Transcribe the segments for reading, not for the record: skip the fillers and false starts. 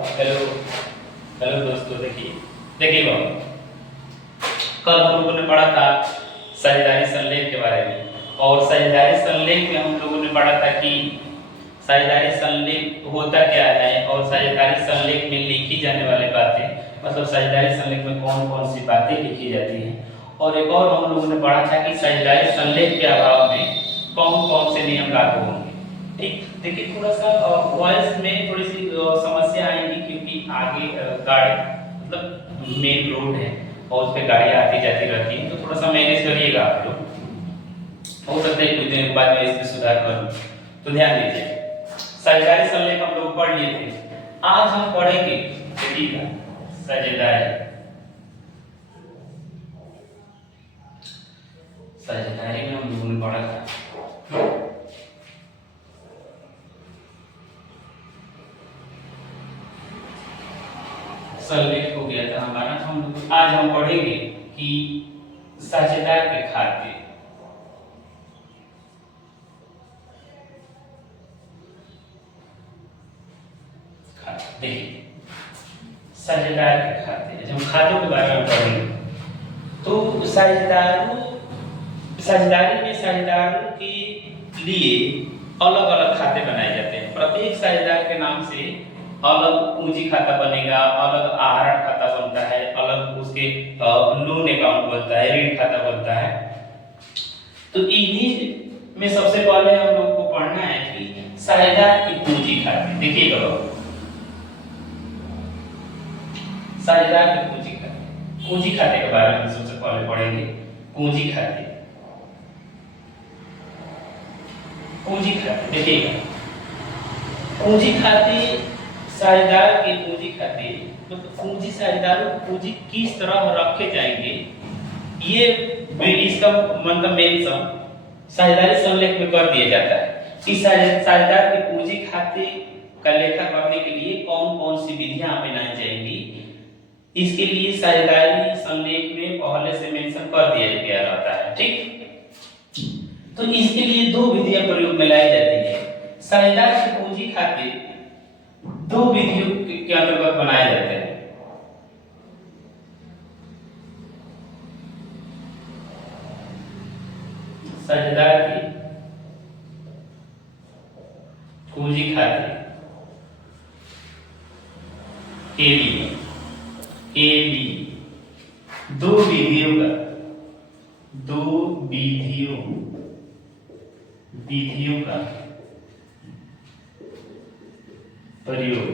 Hello hello दोस्तों, देखिए देखिए बाबू, कल हम लोगों ने पढ़ा था साझेदारी संलेख के बारे में। और साझेदारी संलेख में हम लोगों ने पढ़ा था कि साझेदारी संलेख होता क्या है और साझेदारी संलेख में लिखी जाने वाली बातें, मतलब साझेदारी संलेख में कौन कौन सी बातें लिखी जाती हैं। और एक और हम लोगों ने पढ़ा था कि साझेदारी संलेख के अभाव में कौन कौन से नियम लागू होंगे। ठीक, देखिए थोड़ा सा वॉइस में थोड़ी सी समस्या आएगी, क्योंकि आगे गाड़ी मतलब मेन रोड है और उस पे गाड़ियाँ आती जाती रहती हैं, तो थोड़ा सा मैनेज करिएगा आप लोग। हो सकता है कुछ दिन बाद में इसमें सुधार करूं, तो ध्यान दीजिए। साझेदारी संलेख हम लोग पढ़ लिए थे, आज हम पढ़ेंगे देखिएगा साझेदारी। साझेदारी में हम लोगों ने पढ़ा था संलेख हो गया था हमारा। आज हम पढ़ेंगे कि साझेदार के खाते। देखिए साझेदार के खाते, जब हम खातों के बारे में पढ़ेंगे तो साझेदारी में साझेदारों के लिए अलग अलग खाते बनाए जाते हैं। प्रत्येक साझेदार के नाम से अलग पूंजी खाता बनेगा, अलग आहरण खाता बनता है, अलग उसके लोन अकाउंट बनता है, ऋण खाता बनता है। तो इन्हीं में सबसे पहले हम लोग को पढ़ना है कि साझेदार की पूंजी खाते। देखिएगा साझेदार की पूंजी खाते, पूंजी खाते के बारे में सबसे पहले पढ़ेंगे। पूंजी खाते, पूंजी खाते देखिएगा, पूंजी खाते साझेदार के पूंजी खाते मतलब पूंजी साझेदारों की पूंजी किस तरह रखे जाएंगे, ये इसका मतलब मेंशन साझेदारी संलेख में कर दिया जाता है कि साझेदार के पूंजी खाते का लेखा करने के लिए कौन कौन सी विधियां अपनाई जाएंगी। इसके लिए साझेदारी संलेख में पहले से मेंशन कर दिया गया रहता है। ठीक, तो इसके लिए दो विधियां प्रयोग में लाई जाती है। साझेदार के पूंजी खाते दो विधियों के अंतर्गत बनाए जाते हैं। साझेदार की पूंजी खाते के लिए दो विधियों का प्रयोग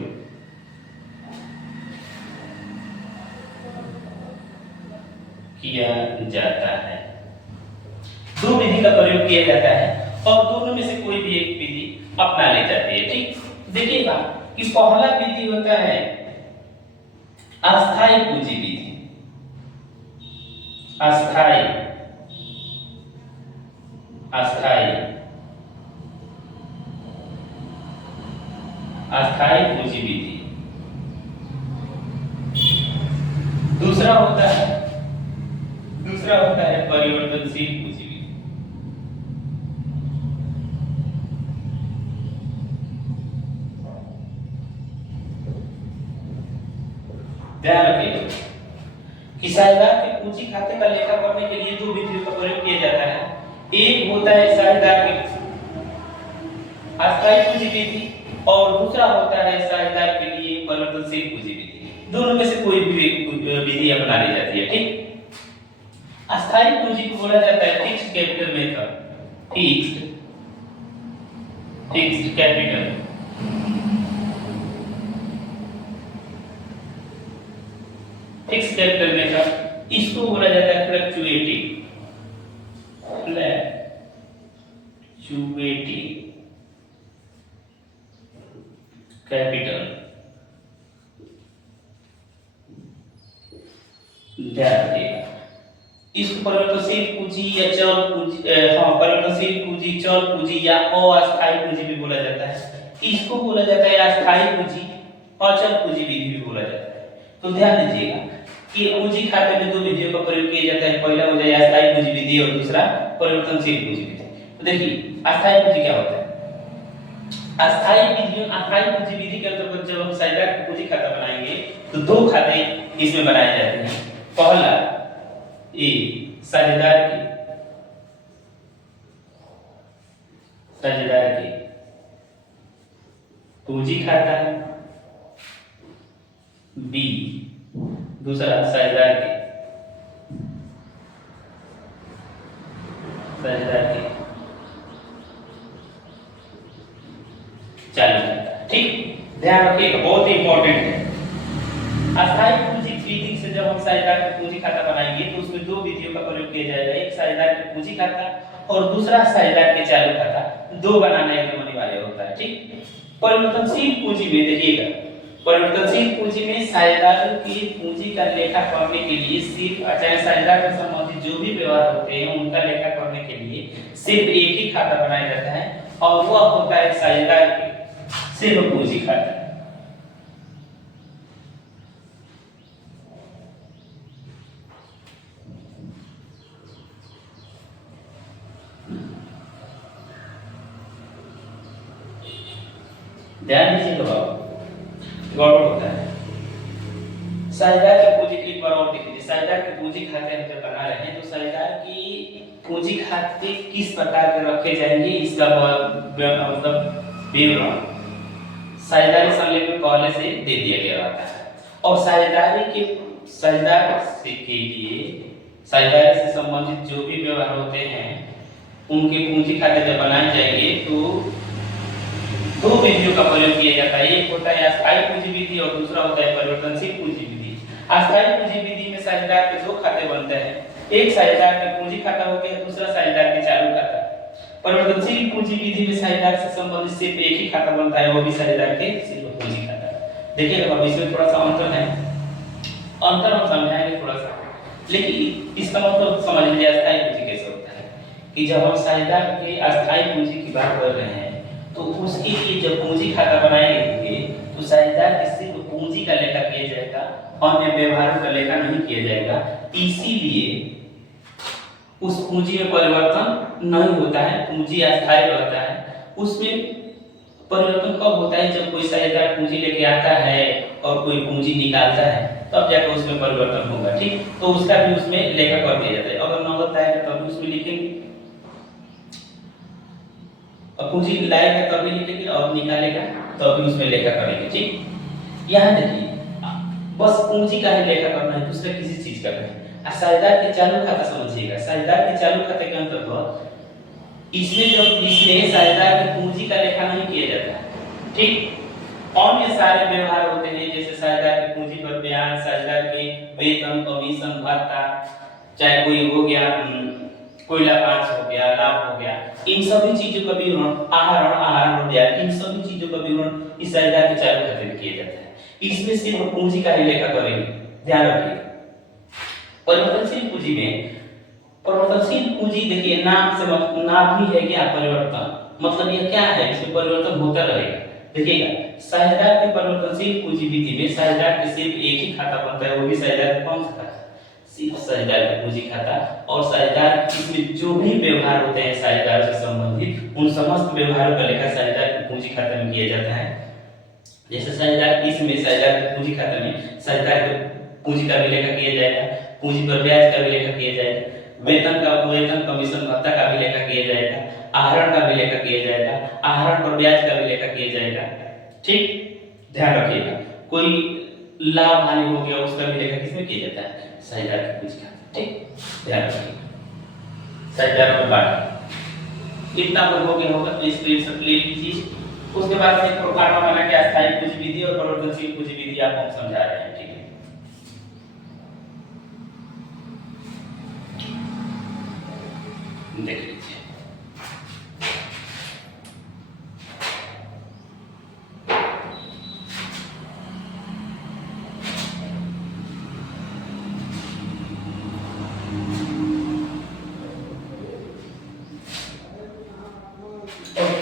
किया जाता है। दो विधि का प्रयोग किया जाता है और दोनों में से कोई भी एक विधि अपना ले जाती है। ठीक, देखिएगा कि पहला विधि होता है अस्थायी पूंजी विधि। अस्थायी पूंजी विधि। दूसरा होता है परिवर्तनशील पूंजी विधि। ध्यान रखिए कि साझेदार के पूंजी खाते का लेखा करने के लिए दो विधियों का प्रयोग किया जाता है। एक होता है साझेदार के अस्थायी पूंजी विधि और दूसरा होता है साझेदार के लिए परिवर्तनशील पूंजी विधि। दोनों में से कोई भी विधि अपना ली जाती है। ठीक, अस्थायी पूंजी को बोला जाता है fixed capital method. Fixed capital method, इसको बोला जाता है फ्लक्चुएटिंग कैपिटल। ध्यान रखिएगा, इसको परिवर्तनशील पूंजी या चल पूंजी, परिवर्तनशील पूंजी, चल पूंजी या अस्थायी पूंजी भी बोला जाता है। इसको बोला जाता है अस्थायी पूंजी, अचल पूंजी विधि भी बोला जाता है। तो ध्यान दीजिएगा कि पूंजी खाते में दो विधियों का प्रयोग किया जाता है। पहला हो जाए अस्थायी पूंजी विधि और दूसरा परिवर्तनशील पूंजी विधि। तो देखिए अस्थायी पूंजी क्या होता है। अस्थायी पूंजी विधि के अंतर्गत जब हम साझेदार की पूंजी खाता बनाएंगे तो दो खाते इसमें बनाए जाते हैं। पहला ए साझेदार की पूंजी खाता है, बी दूसरा साझेदार की चालू खाता। ठीक, ध्यान रखिएगा, बहुत ही इंपॉर्टेंट है। अस्थायी पूंजी विधि से जब हम साझेदार की पूंजी खाता बनाएंगे तो उसमें दो विधियों का प्रयोग किया जाएगा, एक साझेदार की पूंजी खाता और दूसरा साझेदार के चालू खाता। दो बनाना एकदम अनिवार्य होता है। ठीक, परिवर्तनशील पूंजी में देखिएगा, परिवर्तनशील पूंजी में साझेदार की पूंजी का लेखा करने के लिए सिर्फ चाहे साझेदार से संबंधित जो भी व्यवहार होते हैं उनका लेखा करने के लिए सिर्फ एक ही खाता बनाया जाता है और वह होता है साझेदार की सिर्फ पूंजी खाता। ध्यान दीजिएगा बाबू, गड़बड़ होता है। साझेदार की पूंजी की एक बार और देख लीजिए। साझेदार के पूंजी खाते हम जब बना रहे हैं तो साझेदार की पूंजी खाते किस प्रकार के रखे जाएंगे इसका मतलब विवरण साझेदारी संलेख में पहले से दे दिया गया होता है। और साझेदार से संबंधित जो भी व्यवहार होते हैं उनके पूंजी खाते जब बनाए जाएंगे तो दो विधियों का प्रयोग किया जाता है, एक होता है अस्थायी पूंजी विधि और दूसरा होता है परिवर्तनशील पूंजी विधि। अस्थायी पूंजी विधि में साझेदार के दो खाते बनते हैं, एक साझेदार के पूंजी खाता हो गया, दूसरा साझेदार के चालू खाता। परिवर्तनशील पूंजी विधि में साझेदार से संबंधित सिर्फ एक ही खाता बनता है, वो भी साझेदार के सिर्फ पूंजी खाता। देखिएगा अब इसमें थोड़ा सा अंतर है, अंतर हम समझाएंगे थोड़ा सा, लेकिन इसका मतलब समझ लीजिए अस्थायी पूंजी कैसे होता है कि जब हम साझेदार के अस्थायी पूंजी की बात कर रहे हैं तो उसके लिए जब पूंजी खाता बनाएंगे तो साझेदार के सिर्फ पूंजी का लेखा किया जाएगा, अन्य व्यवहारों का लेखा नहीं किया जाएगा। इसीलिए उस पूंजी में परिवर्तन नहीं होता है, पूंजी अस्थायी रहता है। उसमें परिवर्तन कब होता है? जब कोई साझेदार पूंजी लेके आता है और कोई पूंजी निकालता है तब जाकर उसमें परिवर्तन होगा। ठीक, तो उसका भी उसमें लेखा कर दिया जाता है। अगर नगद आएगा तब भी उसमें लिखेंगे, और पूंजी लाएगा तभी लिखेंगे और निकालेगा तभी उसमें लेखा करेंगे। ठीक, यहाँ देखिए बस पूंजी का ही लेखा करना है, दूसरा किसी चीज का नहीं। साझेदार के चालू खाता समझिएगा, साझेदार के चालू खाते के अंतर्गत इसमें साझेदार की पूंजी का लेखा नहीं किया जाता। ठीक, अन्य सारे व्यवहार होते हैं जैसे साझेदार की पूंजी पर ब्याज, साझेदार के वेतन, कमीशन, भत्ता, चाहे कोई हो गया कोई लाभांश हो गया, लाभ हो गया, इन सभी चीजों का विवरण आहरण हो गया, इन सभी चीजों का विवरण इस साझेदार के चालू खाते में किया जाता है। इसमें सिर्फ पूंजी का ही लेखा करेंगे, ध्यान रखिए। परिवर्तनशील पूंजी में परिवर्तनशील पूंजी देखिए नाम से नाम ही है क्या परिवर्तन, मतलब ये क्या है, इसमें परिवर्तन होता रहेगा। देखिएगा साझेदार की परिवर्तनशील पूंजी विधि में साझेदार के सिर्फ एक ही खाता बनता है, वो भी साझेदार का कौन सा खाता? सिर्फ साझेदार का पूंजी खाता। और साझेदार इसमें जो भी व्यवहार होते हैं साझेदार से संबंधित उन समस्त व्यवहारों का लेखा साझेदार के पूंजी खाते में किया जाता है। जैसे साझेदार इसमें साझेदार के पूंजी खाते में साझेदार के पूंजी का भी लेखा किया जाएगा, पूंजी पर ब्याज का भी लेखा किया जाएगा, वेतन कमीशन भत्ता का भी लेखा किया जाएगा, आहरण का भी लेखा किया जाएगा, आहरण पर ब्याज का भी लेखा किया जाएगा। ठीक, ध्यान रखिएगा। कोई लाभ हानि हो गया उसका भी लेखा किसमें किया जाता है? साझेदार के पूंजी खाते। ठीक, ध्यान रखिएगा। साझेदार में बांट इतना पर हो गया होगा तो स्क्रीनशॉट ले लीजिए। उसके बाद एक प्रोफार्मा बना के अस्थायी पूंजी विधि और परिवर्तनशील पूंजी विधि आपको हम समझा रहे हैं। ठीक है, देख लीजिए।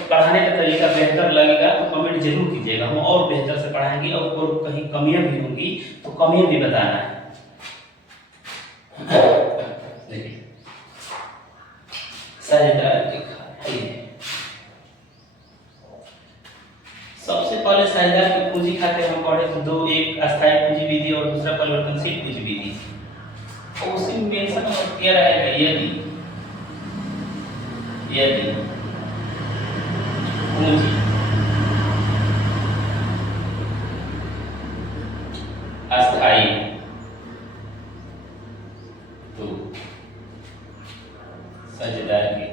पढ़ाने का तरीका बेहतर लगेगा तो कमेंट जरूर कीजिएगा, हम और बेहतर से पढ़ाएंगे। और कहीं कमियां भी होंगी तो कमियां भी बताना है। देखिए साझेदार के खाते पहले साझेदार के पूंजी खाते हम पढ़े तो दो, एक अस्थायी पूंजी विधि और दूसरा परिवर्तनशील पूंजी विधि। तो उसी में मेंशन किया रहेगा यदि पूंजी अस्थायी तो साझेदार के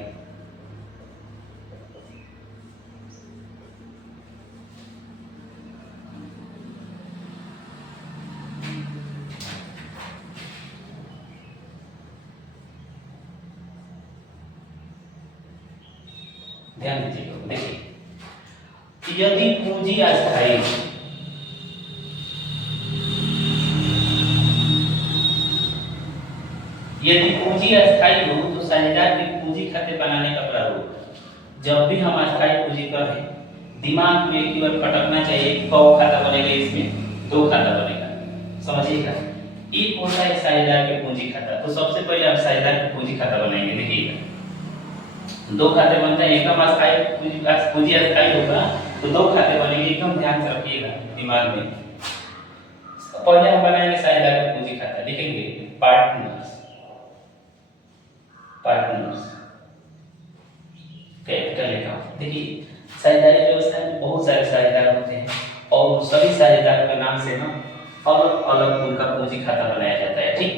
ध्यान दीजिएगा। देखिए यदि पूंजी अस्थायी हो तो साझेदार के पूंजी खाते बनाने का प्रारूप। जब भी हम अस्थायी पूंजी करें दिमाग में एक बार खटकना चाहिए कि कौ खाता बनेगा, इसमें दो खाता बनेगा, समझिएगा। एक होता है साझेदार के पूंजी खाता, तो सबसे पहले आप साझेदार के पूंजी खाता बनाएंगे। देखिएगा दो खाते बनते हैं, एकदम अस्थायी पूंजी अस्थायी होगा तो दो खाते बनेंगे, एकदम ध्यान से रखिएगा दिमाग में। पहले हम बनाएंगे साझेदार का पूंजी खाता, लिखेंगे पार्टनर्स कैपिटल अकाउंट। देखिए साझेदारी व्यवस्था में बहुत सारे साझेदार होते हैं और सभी साझेदार के नाम से ना अलग अलग उनका पूंजी खाता बनाया जाता है। ठीक,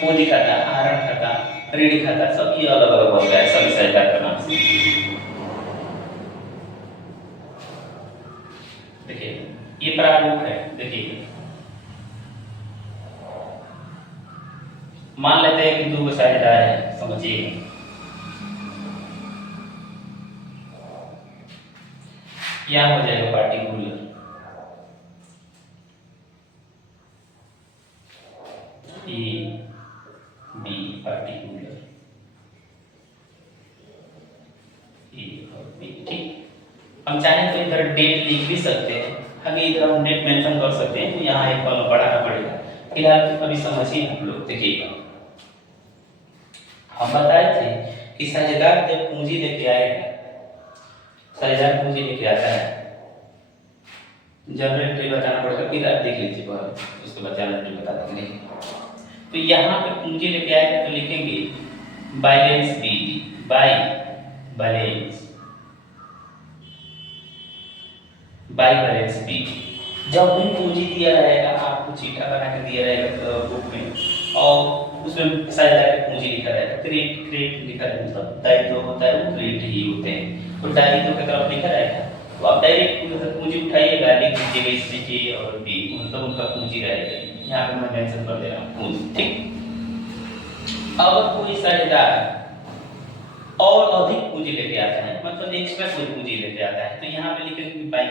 पूंजी खाता, आहरण खाता, ऋण खाता, सब ये अलग अलग होता है सभी साझेदार के नाम से। देखिए ये प्रारूप है। देखिए मान लेते हैं कि दो साझेदार है, समझिए। यहां हो जाएगा पार्टिकुलर ए बी, पार्टिकुलर ए और बी। ठीक, हम चाहें तो इधर डेट लिख भी सकते हैं, हम इधर हम डेट मेंशन कर सकते हैं, तो यहाँ एक कॉलम बढ़ाना पड़ेगा। फिलहाल अभी समझिए हम लोग। देखिएगा हम बताए थे कि साझेदार जब पूंजी लेके आएगा, साझेदार पूंजी लेके आता है, जनरल बताना पड़ेगा, फिर आप देख लीजिए उसके बाद जनरल बता देंगे। तो यहाँ पे पूंजी लेके आएगा तो लिखेंगे balance B, by balance B. जब भी पूंजी दिया रहेगा, आपको चिट्ठा बना के दिया रहेगा बुक में, और उसमें साझेदार की पूंजी लिखा रहेगा, क्रेडिट लिखा रहेगा, मतलब दायित्व होता है वो क्रेडिट ही होते हैं, तो दायित्व की तरफ लिखा रहेगा। तो आप डायरेक्ट पूंजी उठाइएगा, लिख दीजिएगा इसमें ए और बी, मतलब उनका पूंजी रहेगा। यहाँ पे मैं मेंशन कर दे रहा हूँ पूंजी। ठीक, अगर कोई साझेदार और अधिक पूंजी लेके आता है, मतलब एक्स्ट्रा कोई पूंजी लेके आता है, तो यहाँ पे लिखेंगे बाय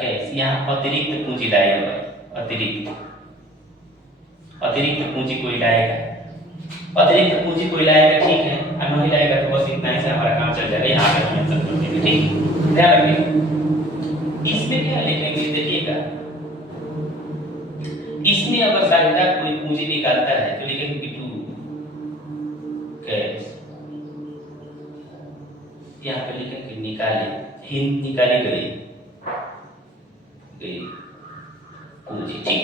कैश। यहाँ अतिरिक्त पूंजी लाएगा, अतिरिक्त पूंजी कोई लाएगा, ठीक है। और नहीं लाएगा तो बस इतना ही से हमारा काम चल जाएगा। यहाँ पे मेंशन कर देंगे। ठीक, ध्यान रखिए। इसमें क्या लिखेंगे, देखिएगा इसमें अगर साझेदार कोई पूंजी निकालता है तो लिखेंगे टू कैश। यहाँ पे लिखेंगे निकाली गई पूंजी। ठीक,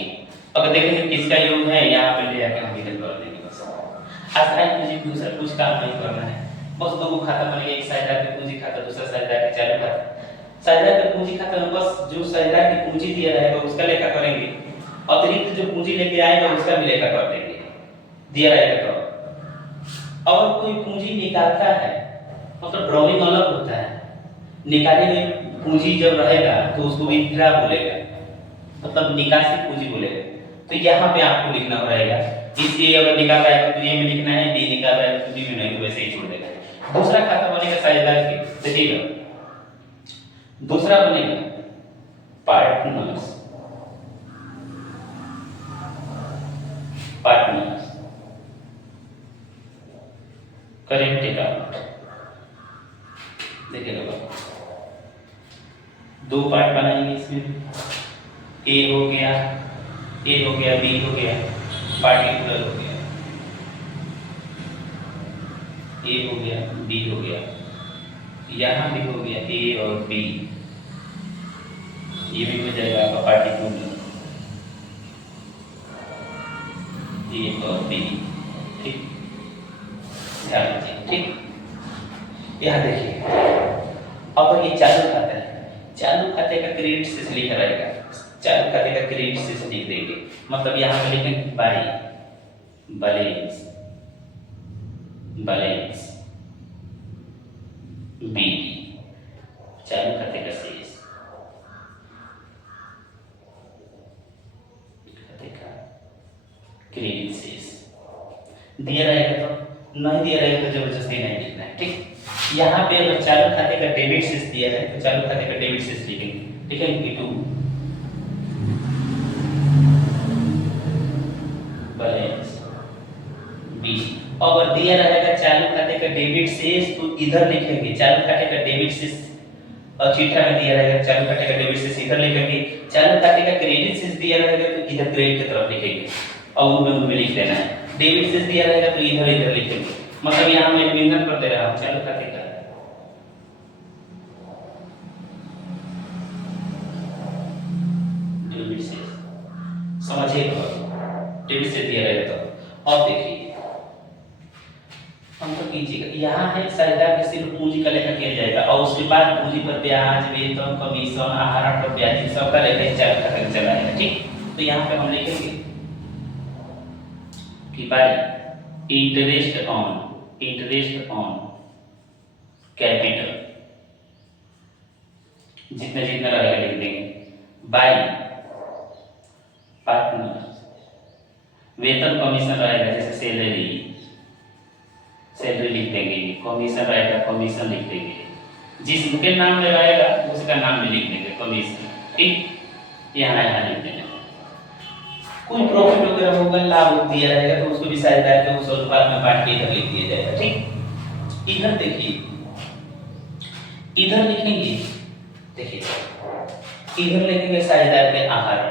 अगर देखेंगे किसका योग है, यहाँ पे ले आके हम इधर कर देंगे। बस अस्थायी पूंजी दूसरा कुछ काम नहीं करना है, बस दो खाता बनेगा, एक साझेदार की पूंजी खाता, दूसरा साझेदार की चालू खाता। साझेदार की पूंजी खाता में बस जो साझेदार की पूंजी दिया रहेगा उसका लेखा करेंगे, अतिरिक्त जो पूंजी लेके आएगा उसका भी लेखा कर देंगे, दिया रहेगा। तो और कोई पूंजी निकालता है, मतलब ड्रॉइंग अलग होता है, निकाली हुई पूंजी जब रहेगा तो उसको विथड्रा बोलेगा, मतलब निकासी पूंजी बोलेगा। तो यहाँ पे आपको लिखना रहेगा, इसलिए अगर निकाल रहा है तो ए में लिखना है, बी निकाल रहा है तो बी में नहीं, तो वैसे ही छोड़ देगा। दूसरा खाता बनेगा साझेदार के, देखिएगा दूसरा बनेगा पार्टनर्स करेंट अकाउंट। देखिएगा दो पार्ट बनाएंगे इसमें, ए हो गया, बी हो गया, पार्टिकुलर हो गया, ए हो गया, बी हो गया, यहाँ भी हो गया ए और बी, ये भी हो जाएगा आपका पार्टिकुलर ए और बी। ठीक, ध्यान दीजिए। ठीक, यहाँ देखिए अगर ये चालू खाता है, चालू खाते का क्रेडिट से लिखा रहेगा, चालू खाते का क्रेडिट से लिख देंगे, मतलब यहाँ पे लिखेंगे बाई बैलेंस, बैलेंस बी, चालू खाते का शेष, खाते का क्रेडिट शेष दिया रहेगा, तो नहीं दिया रहेगा तो जबरदस्ती नहीं लिखना है। ठीक, यहाँ पे अगर चालू खाते का डेबिट शेष दिया है तो चालू खाते का डेबिट शेष लिखेंगे। ठीक है, टू बैलेंस बी। अगर दिया रहेगा चालू खाते का डेबिट शेष तो इधर लिखेंगे चालू खाते का डेबिट शेष, और चिट्ठा में दिया रहेगा चालू खाते का डेबिट शेष इधर लिखेंगे, चालू खाते का क्रेडिट शेष दिया रहेगा तो इधर क्रेडिट की तरफ लिखेंगे और उनमें लिख देना है। डेबिट शेष दिया रहेगा तो इधर इधर लिखेंगे, मतलब यहाँ मैं निबंधन कर दे रहा हूँ चालू खाते का डेबिट शेष, समझिएगा डेबिट शेष दिया रहेगा तो। अब देखिए हम तो कीजिएगा, यहाँ है साझेदार के सिर्फ पूंजी का लेखा किया जाएगा और उसके बाद पूंजी पर ब्याज, वेतन, कमीशन, आहरण पर ब्याज, सबका लेखा चालू खाता में चला जाएगा। ठीक, तो यहाँ पे हम लिखेंगे कि बाई इंटरेस्ट ऑन कैपिटल, जितना जितना रहेगा लिख देंगे, बाई पार्टनर, वेतन कमीशन रहेगा जैसे सैलरी लिख देंगे, कमीशन रहेगा कमीशन लिख देंगे, जिसके नाम में रहेगा उसका नाम भी लिख देंगे कमीशन। ठीक, यहाँ लिख देंगे। कोई प्रॉफिट वगैरह होगा, लाभ दिया रहेगा तो उसको भी साझेदार के उस अनुपात में बांट के इधर लिख दिया जाएगा। ठीक, इधर देखिए, इधर लिखेंगे, देखिए इधर लिखेंगे साझेदार के आहरण,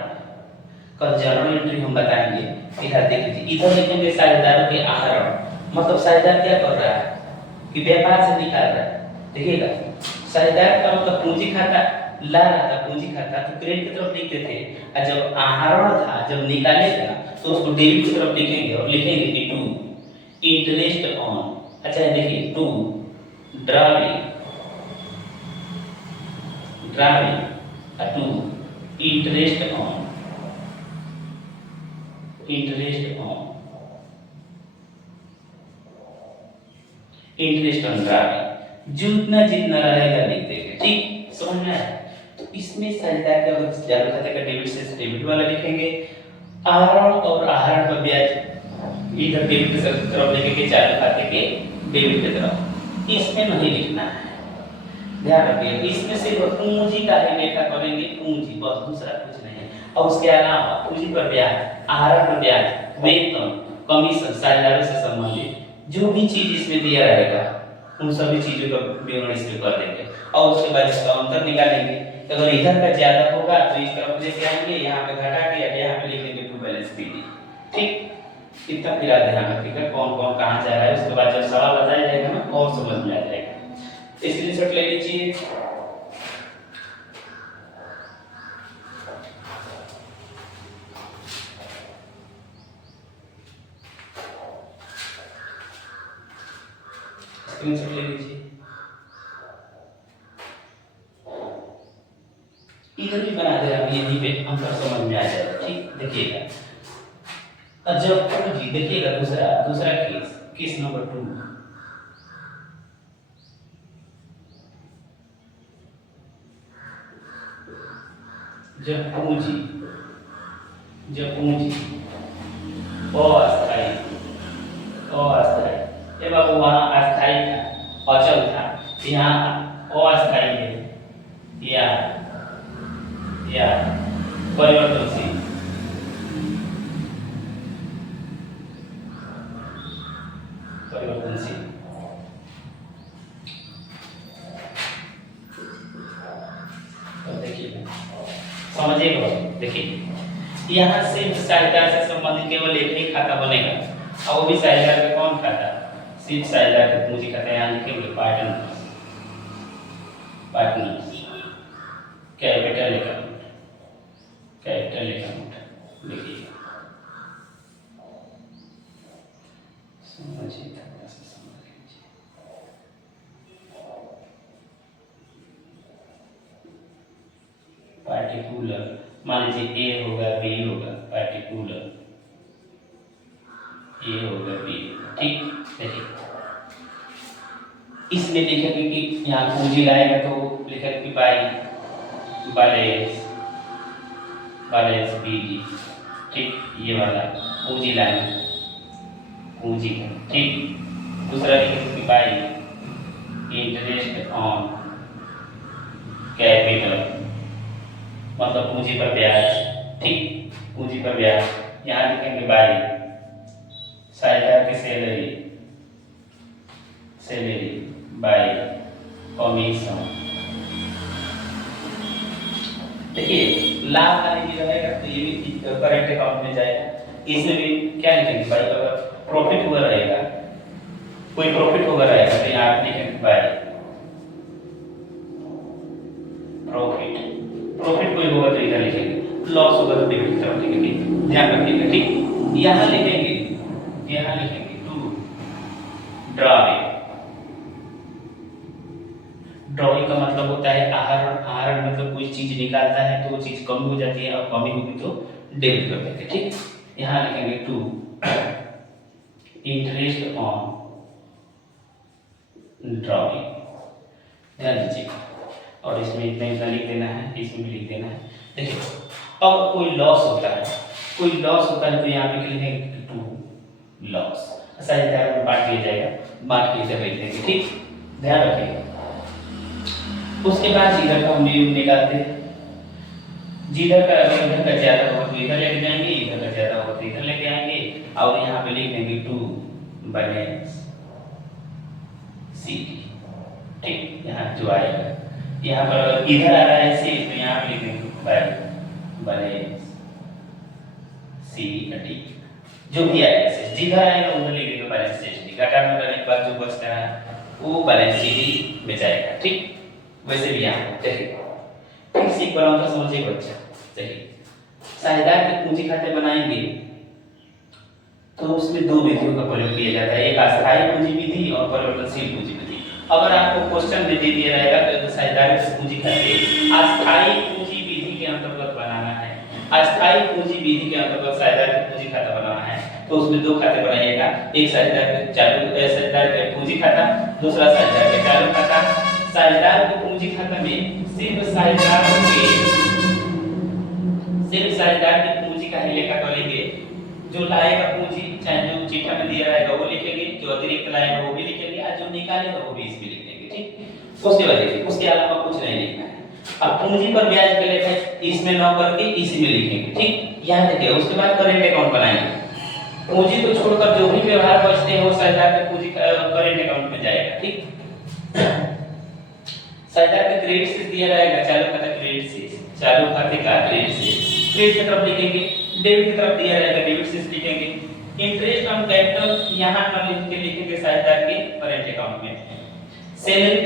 कल जर्नल एंट्री हम बताएंगे। इधर देख लीजिए, इधर लिखेंगे साझेदारों के आहरण, मतलब साझेदार क्या कर रहा है कि व्यापार से निकाल रहा है। देखिएगा साझेदार का मतलब पूंजी खाता ला रहा था, पूंजी खाता तो क्रेडिट की तरफ लिखते थे, और जब आहरण था, जब निकालेगा तो उसको डेबिट की तरफ लिखेंगे और लिखेंगे कि टू इंटरेस्ट ऑन, अच्छा देखिए to drawing to interest on interest on drawing, जितना जितना रहेगा लिख देंगे। ठीक, समझ में आया? तो इसमें साझेदार के अगर चालू खाते का डेबिट से डेबिट वाला लिखेंगे, आहरण और आहरण पर ब्याज इधर डेबिट की तरफ लिखेंगे, चालू खाते के डेबिट की तरफ। इसमें नहीं लिखना है, ध्यान रखिए, इसमें सिर्फ पूंजी का ही लेखा करेंगे, पूंजी बस, दूसरा कुछ नहीं है। और उसके अलावा पूंजी पर ब्याज, आहरण पर ब्याज, वेतन, कमीशन, साझेदारों से संबंधित जो भी चीज इसमें दिया रहेगा उन सभी चीजों का विवरण इसमें कर देंगे और उसके बाद इसका अंतर निकालेंगे। अगर इधर का ज्यादा होगा तो इस तरफ लेके आएंगे, यहाँ पे घटा के यहाँ पे लिख देंगे टू बैलेंस पीडी। ठीक, इतना फिर ध्यान रखिएगा कौन कौन कहाँ जा रहा है, उसके बाद जब सवाल बताया जाएगा ना और समझ में आ जाएगा। स्क्रीनशॉट ले लीजिए। स्क्रीनशॉट ले लीजिए। इधर भी बना दे रहा हूं, यहीं पे अंतर समझ में आ जाएगा। ठीक, देखिएगा जब पूंजी, देखिएगा दूसरा केस नंबर 2, जब पूंजी अस्थायी ये बाबू वहां अस्थायी था, अचल था, यहाँ अस्थायी है या परिवर्तनशील, देखिए समझिएगा। देखिए यहाँ सिर्फ साझेदार से संबंधित केवल एक ही खाता बनेगा और वो भी साझेदार का कौन खाता, सिर्फ साझेदार का पूंजी खाता। यहाँ लिखेंगे partner, capital account, capital account लिखिए, समझिए थोड़ा सा समझ लीजिए। पार्टिकुलर मान लीजिए ए होगा बी होगा, पार्टिकुलर ए होगा बी, ठीक। देखिए इसमें लिखेंगे कि यहाँ पूंजी लाएगा तो लिखेंगे कि बाई बैलेंस, बैलेंस बी, ठीक। ये वाला पूंजी लाएगा, पूंजी का, ठीक। दूसरा लिखेंगे कि बाई इंटरेस्ट ऑन कैपिटल, मतलब पूंजी पर ब्याज, ठीक। पूंजी पर ब्याज यहाँ लिखेंगे बाई साझेदार की सैलरी, सैलरी बाई कमीशन। देखिए लाभ हानि भी रहेगा तो ये भी करंट अकाउंट में जाएगा। इसमें भी क्या लिखेंगे बाई, अगर प्रॉफिट हुआ रहेगा, कोई प्रॉफिट होगा रहेगा तो यहाँ आप लिखेंगे बाई प्रॉफिट, प्रॉफिट कोई होगा तो इधर लिखेंगे, लॉस होगा तो डेबिट की तरफ लिखेंगे, ध्यान रखिएगा, ठीक। यहाँ लिखेंगे, यहाँ लिखेंगे टू ड्राइंग, ड्राइंग का मतलब होता है आहरण, आहरण मतलब कोई चीज निकालता है तो वो चीज कम हो जाती है और कमी होगी तो डेबिट कर देंगे, ठीक। यहाँ लिखेंगे टू इंटरेस्ट ऑन ड्राइंग, ध्यान दीजिए। और इसमें इतना इतना लिख देना है, इसमें भी लिख देना है। देखिए अब कोई लॉस होता है, कोई लॉस होता है तो यहाँ पे लिखेंगे टू लॉस, साझेदार में बांट दिया जाएगा, बांट के इधर लिख देंगे, ठीक। ध्यान रखिएगा। उसके बाद जिधर का हम निकालते हैं, जिधर का अगर इधर का ज्यादा होगा तो इधर लेके जाएंगे, इधर का ज्यादा होगा तो इधर लेके आएंगे, और यहाँ पे लिख देंगे टू बैलेंस सी, ठीक। यहाँ जो आएगा, यहाँ पर अगर इधर आ रहा है सी तो यहाँ पे लिख देंगे बैलेंस सी डी, जो भी आएगा जिधर आएगा उधर लिख देंगे बैलेंस सी डी, घटा में करने के बाद जो बचता है वो बैलेंस सी डी में जाएगा, ठीक। वैसे भी यहाँ देखिए ठीक सीख बनाओ तो समझिए बच्चा। देखिए साझेदार के पूंजी खाते बनाएंगे तो उसमें दो विधियों का प्रयोग किया जाता है, एक अस्थायी पूंजी विधि और परिवर्तनशील पूंजी विधि। अगर आपको क्वेश्चन में दे दिया रहेगा तो साझेदार के पूंजी खाते अस्थायी पूंजी विधि के अंतर्गत बनाना है, अस्थायी पूंजी विधि के अंतर्गत साझेदार के पूंजी खाता बनाना है तो उसमें दो खाते बनाइएगा, एक साझेदार के चालू, साझेदार के पूंजी खाता, दूसरा साझेदार के चालू खाता। साझेदार के पूंजी खाता में सिर्फ साझेदार की पूंजी का ही लेखा करेंगे, जो लाएगा पूंजी चाहे जो चिट्ठा में दिया रहेगा वो लिखेंगे, जो अतिरिक्त लाएगा वो भी लिखेंगे और जो निकालेगा वो भी इसमें लिख देंगे, ठीक। उसके बाद देखिए उसके अलावा कुछ नहीं लिखना है। अब पूंजी पर ब्याज के लेखा इसमें न करके इसमें लिखेंगे, ठीक। यहाँ देखिए उसके बाद करेंट अकाउंट बनाएंगे, पूंजी को छोड़कर जो भी व्यवहार बचते हैं वो साझेदार के पूंजी करेंट अकाउंट में जाएगा, ठीक। साझेदार का क्रेडिट से दिया रहेगा, चालू खाता क्रेडिट से, चालू खाते का क्रेडिट से, क्रेडिट की तरफ लिखेंगे, डेबिट की तरफ दिया रहेगा डेबिट से लिखेंगे। इंटरेस्ट ऑन कैपिटल यहाँ न लिख के लिखेंगे साझेदार के करेंट अकाउंट में। सैलरी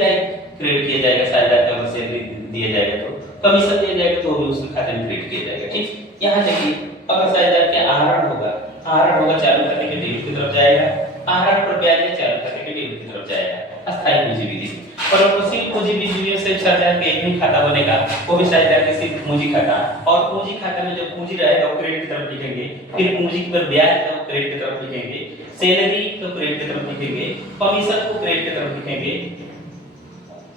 क्रेडिट किया जाएगा, साझेदार का सैलरी दिया जाएगा तो, कमीशन दिया जाएगा तो भी उसके खाते में क्रेडिट किया जाएगा, ठीक। यहाँ देखिए अगर साझेदार के आहरण होगा, आहरण होगा चालू खाते के डेबिट की तरफ जाएगा, आहरण पर ब्याज चालू खाते के डेबिट की तरफ जाएगा, अस्थायी पूंजी विधि। परिवर्तनशील पूंजी विधि में सिर्फ साझेदार के एक ही खाता बनेगा, वो भी साझेदार के सिर्फ पूंजी खाता, और पूंजी खाते में जो पूंजी रहेगा वो क्रेडिट की तरफ लिखेंगे, फिर पूंजी पर ब्याज का क्रेडिट की तरफ लिखेंगे, सैलरी को क्रेडिट की तरफ लिखेंगे, कमीशन को क्रेडिट की तरफ लिखेंगे,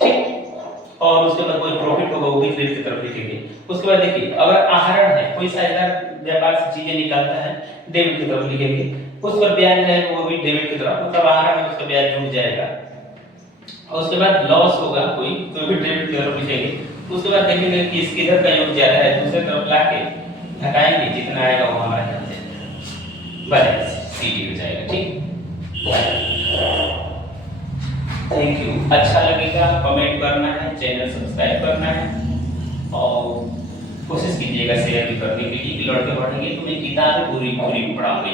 ठीक। और उसके बाद कोई प्रॉफिट होगा वो भी क्रेडिट की तरफ लिखेंगे। उसके बाद देखिए अगर आहरण है, कोई साझेदार व्यापार से चीजें निकालता है डेबिट की तरफ लिखेंगे, उस पर ब्याज रहेगा वो भी डेबिट की तरफ, मतलब आहरण में उसका ब्याज जुड़ जाएगा। और उसके बाद लॉस होगा कोई तो भी डेबिट की तरफ लिखेंगे। उसके बाद देखेंगे कि इसके इधर का योग ज्यादा है, दूसरी तरफ लाके घटाएंगे, जितना आएगा वो हमारा यहाँ से बैलेंस सीडी हो जाएगा, ठीक। Thank you. अच्छा लगेगा कमेंट करना है, चैनल सब्सक्राइब करना है और कोशिश कीजिएगा शेयर भी करने के लिए। लड़के पढ़ेंगे तो मैं किताबें पूरी पूरी पढ़ाऊंगा।